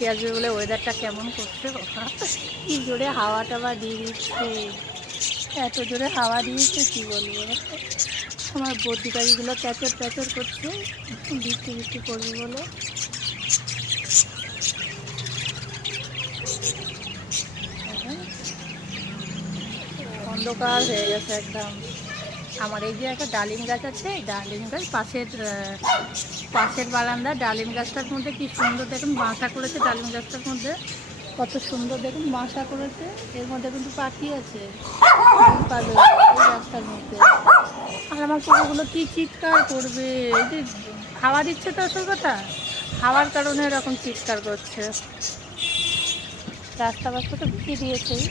বৃষ্টি আসবে বলে ওয়েদারটা কেমন করছে, কি জোরে হাওয়া টাওয়া দিয়ে দিচ্ছে, এত জোরে হাওয়া দিয়েছে কি বলবো। আমার বদ্যি গাড়িগুলো প্যাচর প্যাচর করছে বৃষ্টি বৃষ্টি পড়বে বলে। অন্ধকার হয়ে গেছে একদম। আমার এই যে একটা ডালিম গাছ আছে, এই ডালিম গাছ পাশের বারান্দা ডালিম গাছটার মধ্যে কি সুন্দর দেখুন বাসা করেছে। ডালিম গাছটার মধ্যে কত সুন্দর দেখুন বাসা করেছে। এর মধ্যে কিন্তু পাখি আছে পাবে এই গাছটার মধ্যে। আর আমার কুকুরগুলো কি চিৎকার করবে, এই যে হাওয়া দিচ্ছে তো আসল কথা, হাওয়ার কারণে এরকম চিৎকার করছে। রাস্তা বাস্তা তো ভিজিয়ে দিয়েছেই।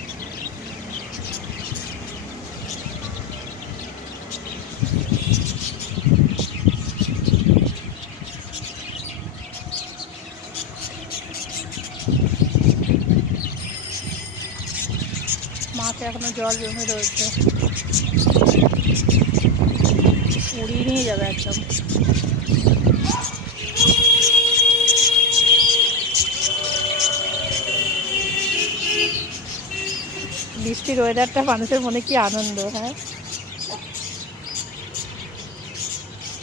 মাঠে এখনো জল জমে রয়েছে, উড়িয়ে নিয়ে যাবে একদম। বৃষ্টির ওয়েদারটা মানুষের মনে কি আনন্দ, হ্যাঁ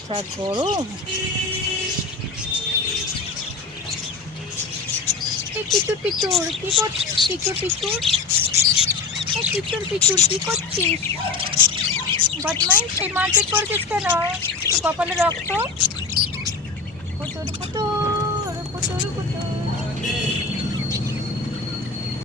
যা গরম। কিচুর পিচুর কি করছিস, কিচুর পিচুর কিচুর পিচুর কি করছিস বদমাইশ, সেই মারপিট করছিস কেন, কপালে রক্ত। পুতুর পুতুর পুতুর পুতুর।